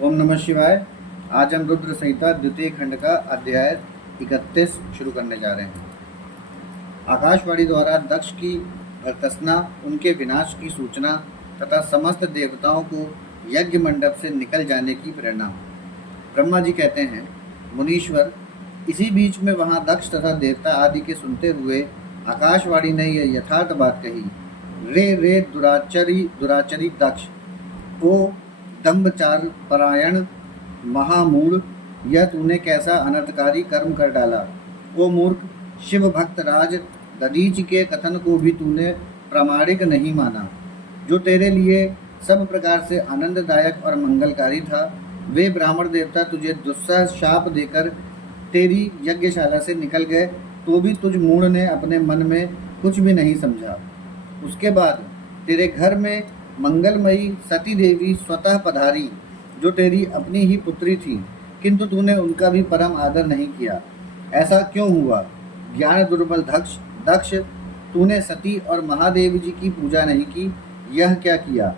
ओम नमः शिवाय। आज हम रुद्र संहिता द्वितीय खंड का अध्याय 31 शुरू करने जा रहे हैं। आकाशवाणी द्वारा दक्ष की भर्त्सना, उनके विनाश की सूचना तथा समस्त देवताओं को यज्ञ मंडप से निकल जाने की प्रेरणा। ब्रह्मा जी कहते हैं, मुनीश्वर, इसी बीच में वहां दक्ष तथा देवता आदि के सुनते हुए आकाशवाणी ने यह यथार्थ बात कही। रे दुराचरी दक्ष, ओ दम्भचार परायण महामूढ़, यह तूने कैसा अनर्थकारी कर्म कर डाला। ओ मूर्ख, शिव भक्त राज दधीच के कथन को भी तूने प्रामाणिक नहीं माना, जो तेरे लिए सब प्रकार से आनंददायक और मंगलकारी था। वे ब्राह्मण देवता तुझे दुस्सह शाप देकर तेरी यज्ञशाला से निकल गए, तो भी तुझ मूढ़ ने अपने मन में कुछ भी नहीं समझा। उसके बाद तेरे घर में मंगलमयी सती देवी स्वतः पधारी, जो तेरी अपनी ही पुत्री थी, किंतु तूने उनका भी परम आदर नहीं किया। ऐसा क्यों हुआ? ज्ञान दुर्बल दक्ष, तूने सती और महादेव जी की पूजा नहीं की। यह क्या किया?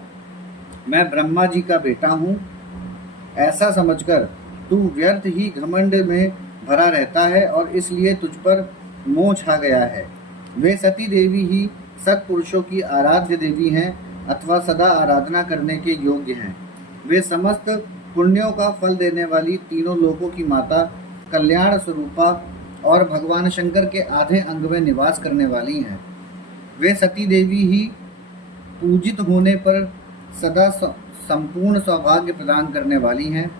मैं ब्रह्मा जी का बेटा हूँ, ऐसा समझकर तू व्यर्थ ही घमंड में भरा रहता है और इसलिए तुझ पर मोह छा गया है। वे सती देवी ही सत्पुरुषों की आराध्य देवी हैं अथवा सदा आराधना करने के योग्य हैं। वे समस्त पुण्यों का फल देने वाली तीनों लोकों की माता, कल्याण स्वरूपा और भगवान शंकर के आधे अंग में निवास करने वाली हैं। वे सती देवी ही पूजित होने पर सदा संपूर्ण सौभाग्य प्रदान करने वाली हैं।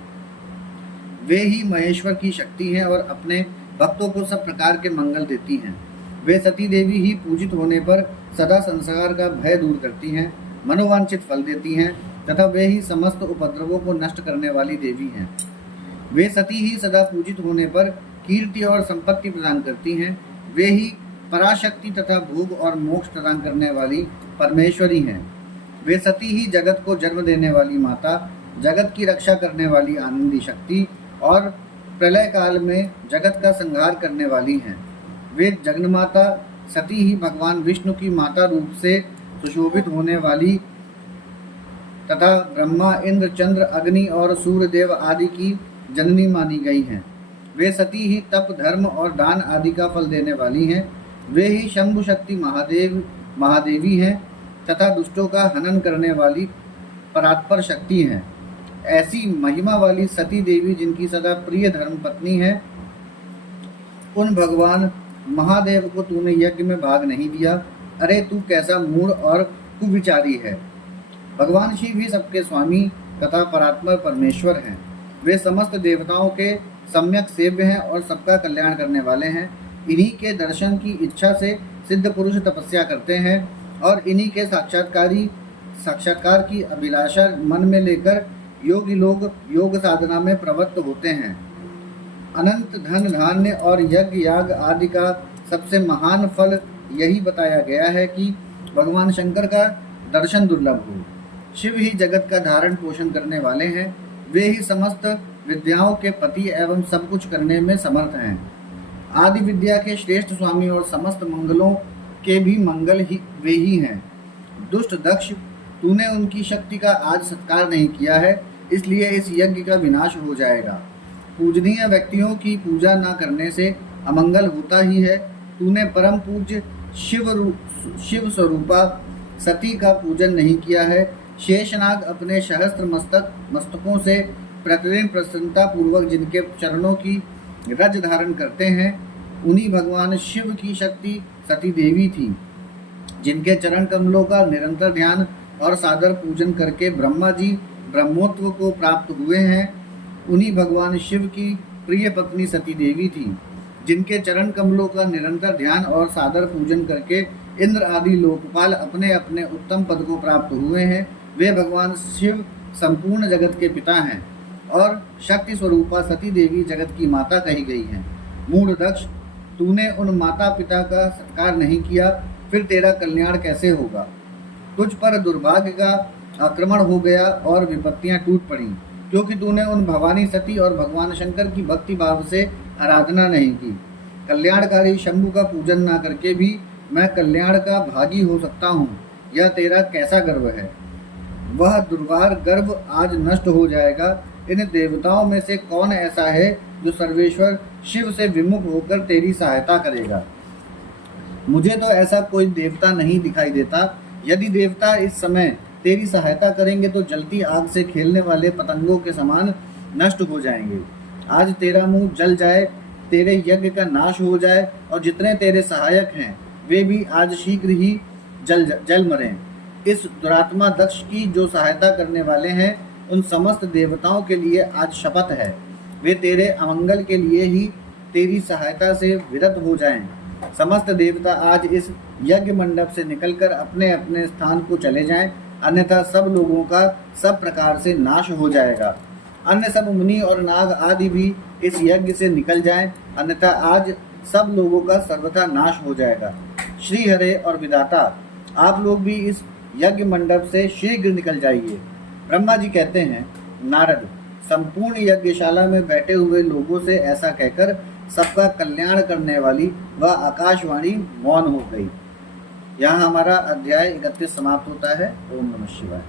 वे ही महेश्वर की शक्ति हैं और अपने भक्तों को सब प्रकार के मंगल देती हैं। वे सती देवी ही पूजित होने पर सदा संसार का भय दूर करती हैं, मनोवांछित फल देती हैं तथा वे ही समस्त उपद्रवों को नष्ट करने वाली देवी हैं। वे सती ही सदा पूजित होने पर कीर्ति और संपत्ति प्रदान करती हैं। वे ही पराशक्ति तथा भोग और मोक्ष प्रदान करने वाली परमेश्वरी हैं। वे सती ही जगत को जन्म देने वाली माता, जगत की रक्षा करने वाली आनंदी शक्ति और प्रलय काल में जगत का संहार करने वाली हैं। वे जगन्माता सती ही भगवान विष्णु की माता रूप से सुशोभित होने वाली तथा ब्रह्मा, इंद्र, चंद्र, अग्नि और सूर्यदेव आदि की जननी मानी गई हैं। वे सती ही तप, धर्म और दान आदि का फल देने वाली हैं। वे ही शंभु शक्ति महादेवी हैं तथा दुष्टों का हनन करने वाली परात्पर शक्ति हैं। ऐसी महिमा वाली सती देवी, जिनकी सदा प्रिय धर्म पत्नी है, उन भगवान महादेव को तूने यज्ञ में भाग नहीं दिया। अरे तू कैसा मूढ़ और कुविचारी है। भगवान शिव ही सबके स्वामी तथा परात्पर परमेश्वर हैं। वे समस्त देवताओं के सम्यक सेव्य हैं और सबका कल्याण करने वाले हैं। इन्हीं के दर्शन की इच्छा से सिद्ध पुरुष तपस्या करते हैं और इन्हीं के साक्षात्कार की अभिलाषा मन में लेकर योगी लोग योग साधना में प्रवृत्त होते हैं। अनंत धन धान्य और यज्ञ याग आदि का सबसे महान फल यही बताया गया है कि भगवान शंकर का दर्शन दुर्लभ हो। शिव ही जगत का धारण पोषण करने वाले हैं। वे ही समस्त विद्याओं के पति एवं सब कुछ करने में समर्थ हैं। आदि विद्या के श्रेष्ठ स्वामी और समस्त मंगलों के भी मंगल ही वे ही हैं। दुष्ट दक्ष, तूने उनकी शक्ति का आज सत्कार नहीं किया है, इसलिए इस यज्ञ का विनाश हो जाएगा। पूजनीय व्यक्तियों की पूजा न करने से अमंगल होता ही है। तूने परम पूज्य शिव स्वरूपा सती का पूजन नहीं किया है। शेषनाग अपने सहस्त्र मस्तकों से प्रतिदिन प्रसन्नता पूर्वक जिनके चरणों की रज धारण करते हैं, उन्हीं भगवान शिव की शक्ति सती देवी थी, जिनके चरण कमलों का निरंतर ध्यान और सादर पूजन करके ब्रह्मा जी ब्रह्मोत्व को प्राप्त हुए हैं। उन्हीं भगवान शिव की प्रिय पत्नी सती देवी थी, जिनके चरण कमलों का निरंतर ध्यान और सादर पूजन करके इंद्र आदि लोकपाल अपने अपने उत्तम पद को प्राप्त हुए हैं। वे भगवान शिव संपूर्ण जगत के पिता हैं और शक्ति स्वरूपा सती देवी जगत की माता कही गई हैं। मूढ़ दक्ष, तूने उन माता पिता का सत्कार नहीं किया, फिर तेरा कल्याण कैसे होगा? तुझ पर दुर्भाग्य का आक्रमण हो गया और विपत्तियां टूट पड़ी, क्योंकि तूने उन भवानी सती और भगवान शंकर की भक्ति भाव से आराधना नहीं की। कल्याणकारी शंभु का पूजन न करके भी मैं कल्याण का भागी हो सकता हूँ, यह तेरा कैसा गर्व है? वह दुर्वार गर्व आज नष्ट हो जाएगा। इन देवताओं में से कौन ऐसा है जो सर्वेश्वर शिव से विमुख होकर तेरी सहायता करेगा? मुझे तो ऐसा कोई देवता नहीं दिखाई देता। यदि देवता इस समय तेरी सहायता करेंगे तो जलती आग से खेलने वाले पतंगों के समान नष्ट हो जाएंगे। आज तेरा मुंह जल जाए, तेरे यज्ञ का नाश हो जाए और जितने तेरे सहायक हैं वे भी आज शीघ्र ही जल मरें। इस दुरात्मा दक्ष की जो सहायता करने वाले हैं उन समस्त देवताओं के लिए आज शपथ है, वे तेरे अमंगल के लिए ही तेरी सहायता से विरत हो जाएं। समस्त देवता आज इस यज्ञ मंडप से निकलकर अपने अपने स्थान को चले जाएं, अन्यथा सब लोगों का सब प्रकार से नाश हो जाएगा। अन्य सब मुनि और नाग आदि भी इस यज्ञ से निकल जाएं, अन्यथा आज सब लोगों का सर्वथा नाश हो जाएगा। श्री हरे और विधाता, आप लोग भी इस यज्ञ मंडप से शीघ्र निकल जाइए। ब्रह्मा जी कहते हैं, नारद, संपूर्ण यज्ञशाला में बैठे हुए लोगों से ऐसा कहकर सबका कल्याण करने वाली वह आकाशवाणी मौन हो गई। यहाँ हमारा अध्याय 31 समाप्त होता है। ओम नमः शिवाय।